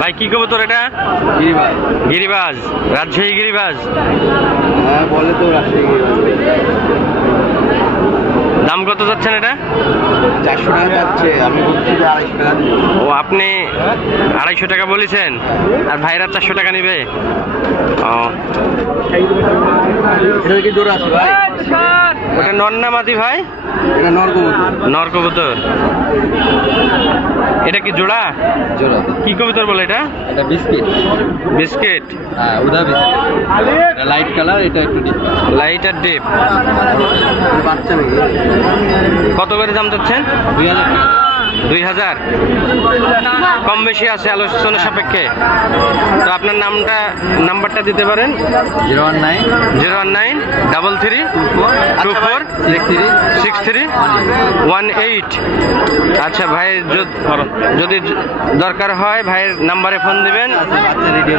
ভাই কি কবুতর এটা? গিরিবাজ, রাজশাহী গিরিবাজ। হ্যাঁ বলে তো রাজশাহী দাম কত যাচ্ছেন এটা? 400 টাকা যাচ্ছে, আমি বলছি যে 250 টাকা দিই। ও আপনি 250 টাকা বলেছেন আর ভাইরা 400 টাকা নিবে। ও এটা কি জোড়া আছে ভাই? ওটা নর না মাদি ভাই? এটা নর কবুতর। নর কবুতর। এটা কি জোড়া? জোড়া। কি কবুতর বলে এটা? এটা বিস্কিট। বিস্কিট। হ্যাঁ উদা বিস্কিট। এটা লাইট কালার, এটা একটু ডিপ। লাইট আর ডিপ। বাচ্চা নাকি? কত করে দাম চাচ্ছেন? 2000 টাকা। 2000। কম বেশি আছে আলোচনা সাপেক্ষে। তো আপনার নাম্বারটা দিতে পারেন? 019 019 33 24 63 18। আচ্ছা ভাই, যদি দরকার হয় ভাইয়ের নাম্বারে ফোন দিবেন। বাচ্চা রেডি।